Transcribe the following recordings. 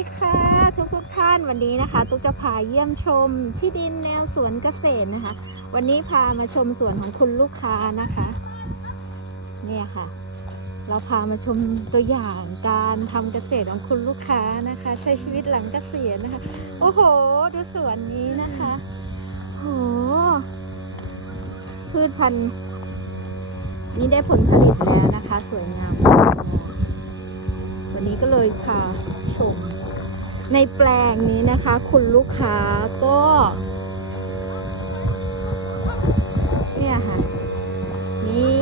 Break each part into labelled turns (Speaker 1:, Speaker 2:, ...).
Speaker 1: สวัสดีค่ะทุกทุกท่านวันนี้นะคะ ตุ๊กจะพาเยี่ยมชมที่ดินแนวสวนเกษตรนะคะ วันนี้พามาชมสวนของคุณลูกค้านะคะ เนี่ยค่ะ เราพามาชมตัวอย่างการทำเกษตรของคุณลูกค้านะคะ ใช้ชีวิตหลังเกษียณนะคะ โอ้โห ดูสวนนี้นะคะโหพืชพันธุ์นี้ได้ผลผลิตแล้วนะคะ สวยงามวันนี้ก็เลยพาชม ในแปลงนี้นะคะ คุณลูกค้าก็เนี่ยค่ะนี่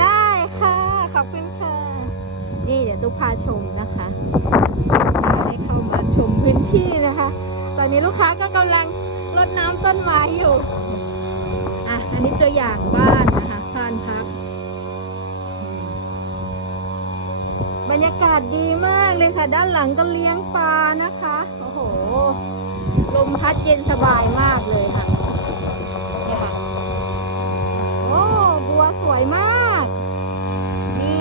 Speaker 1: ได้ค่ะ ขอบคุณค่ะ นี่เดี๋ยวตุ๊กพาชมนะคะได้เข้ามาชมพื้นที่นะคะ ตอนนี้ลูกค้าก็กำลังรดน้ำต้นไม้อยู่ อะ อันนี้ตัวอย่างบ้านนะคะบ้านพัก บรรยากาศดีมากเลยค่ะ ด้านหลังก็เลี้ยงปลานะคะ โอ้โห ลมพัดเย็นสบายมากเลยค่ะเนี่ยค่ะ โอ้บัวสวยมาก นี่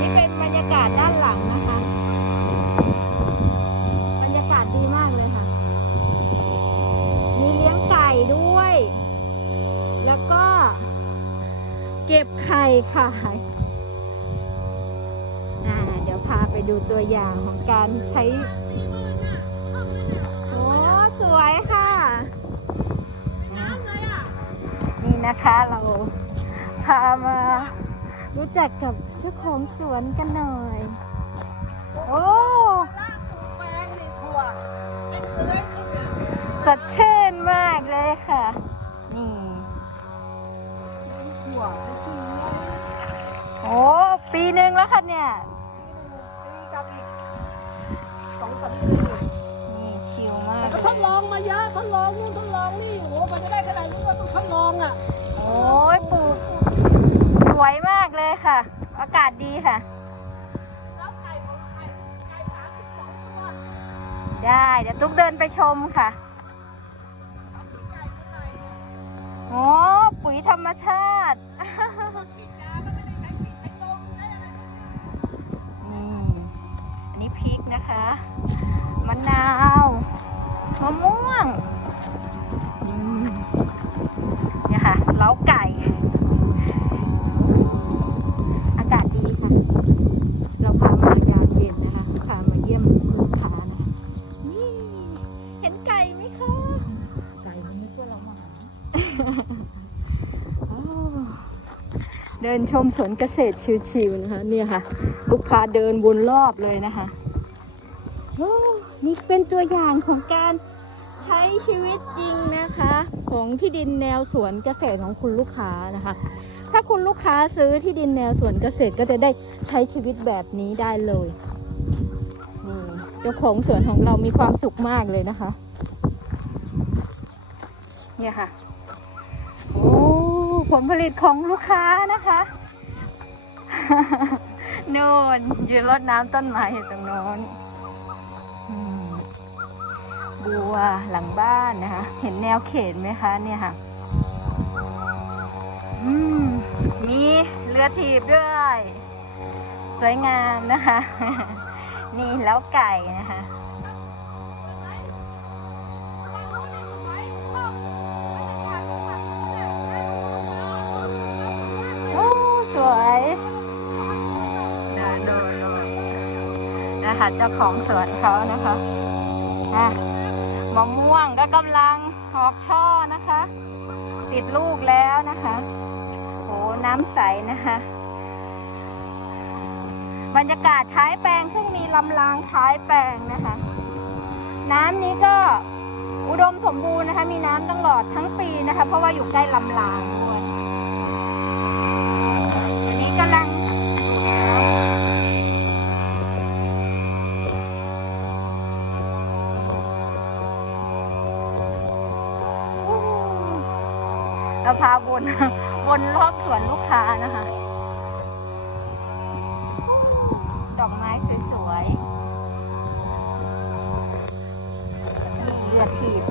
Speaker 1: นี่เป็นบรรยากาศด้านหลังนะคะ บรรยากาศดีมากเลยค่ะ มีเลี้ยงไก่ด้วย แล้วก็ เก็บไข่ขาย ดูตัวอย่างของการใช้โอ้สวยค่ะนี่นะคะเราพามารู้จักกับเจ้าของสวนกันหน่อย โอ้สดชื่นมากเลยค่ะ นี่โอ้ปีหนึ่งแล้วค่ะเนี่ย
Speaker 2: องมาเยอะทดลองนู่นทดลองนี่โอ้โหมันจะได้ขนาดนี้ก็ต้องทดลองอะ
Speaker 1: โอ้ยปลูกสวยมากเลยค่ะ อากาศดีค่ะ
Speaker 2: แล้วไก่ของไก่ไก่สามสิบสองตัว
Speaker 1: ได้เดี๋ยวตุ๊กเดินไปชมค่ะ
Speaker 2: อาขี้ไก่มาใส่เนี่ย
Speaker 1: โอ้ปุ๋ยธรรมชาติ เดิน
Speaker 2: ชม
Speaker 1: สวนเกษตรชิวๆนะคะเนี่ยค่ะ ลูกค้าเดินวนรอบเลยนะคะนี่เป็นตัวอย่างของการใช้ชีวิตจริงนะคะ ของที่ดินแนวสวนเกษตรของคุณลูกค้านะคะ ถ้าคุณลูกค้าซื้อที่ดินแนวสวนเกษตรก็จะได้ใช้ชีวิตแบบนี้ได้เลยนี่เจ้าของสวนของเรามีความสุขมากเลยนะคะ เนี่ยค่ะ ผลผลิตของลูกค้านะคะโน่นยืนรดน้ำต้นไม้อยู่ตรงโน้นบัวหลังบ้านนะคะ เห็นแนวเขตไหมคะเนี่ยค่ะอืมมีเรือถีบด้วย สวยงามนะคะ นี่แล้วไก่นะคะ นะคะเจ้าของสวนเขานะคะอะมะม่วงก็กำลังออกช่อนะคะ ติดลูกแล้วนะคะโอ้น้ำใสนะคะ บรรยากาศท้ายแปลงซึ่งมีลำรางท้ายแปลงนะคะ น้ำนี้ก็อุดมสมบูรณ์นะคะ มีน้ำตลอดทั้งปีนะคะ เพราะว่าอยู่ใกล้ลำราง เราพาวนวนรอบสวนลูกค้านะคะ ดอกไม้สวยๆนี่เรือทีบ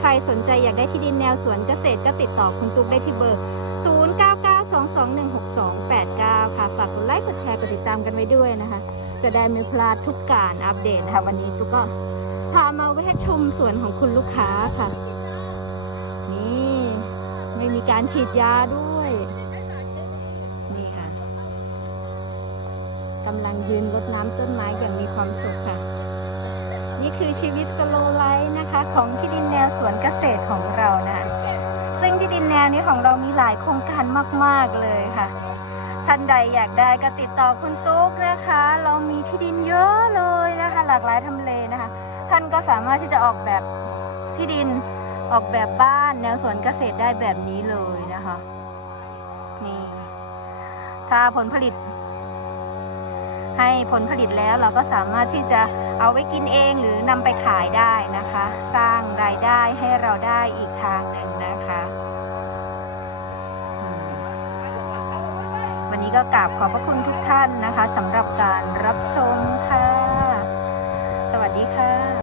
Speaker 1: ใครสนใจอยากได้ที่ดินแนวสวนเกษตรก็ติดต่อคุณตุ๊กได้ที่เบอร์ 0992216289 ค่ะฝากกดไลค์กดแชร์กดติดตามกันไว้ด้วยนะคะ จะได้ไม่พลาดทุกการอัปเดตนะคะวันนี้ตุ๊กก็พามาแวะชมสวนของคุณลูกค้าค่ะ นี่ไม่มีการฉีดยาด้วย นี่ค่ะกำลังยืนรดน้ำต้นไม้อย่างมีความสุขค่ะ นี่คือชีวิตสโลไลฟ์นะคะ ของที่ดินแนวสวนเกษตรของเรานะคะซึ่งที่ดินแนวนี้ของเรามีหลายโครงการมาก ๆ เลยค่ะ ท่านใดอยากได้ก็ติดต่อคุณตุ๊กนะคะ เรามีที่ดินเยอะเลยนะคะ หลากหลายทำเลนะคะ ท่านก็สามารถที่จะออกแบบที่ดินออกแบบบ้านแนวสวนเกษตรได้แบบนี้เลยนะคะ นี่ ถ้าผลผลิต ให้ผลผลิตแล้วเราก็สามารถที่จะเอาไว้กินเองหรือนำไปขายได้นะคะ สร้างรายได้ให้เราได้อีกทางหนึ่งนะคะ วันนี้ก็กราบขอบพระคุณทุกท่านนะคะสำหรับการรับชมค่ะ สวัสดีค่ะ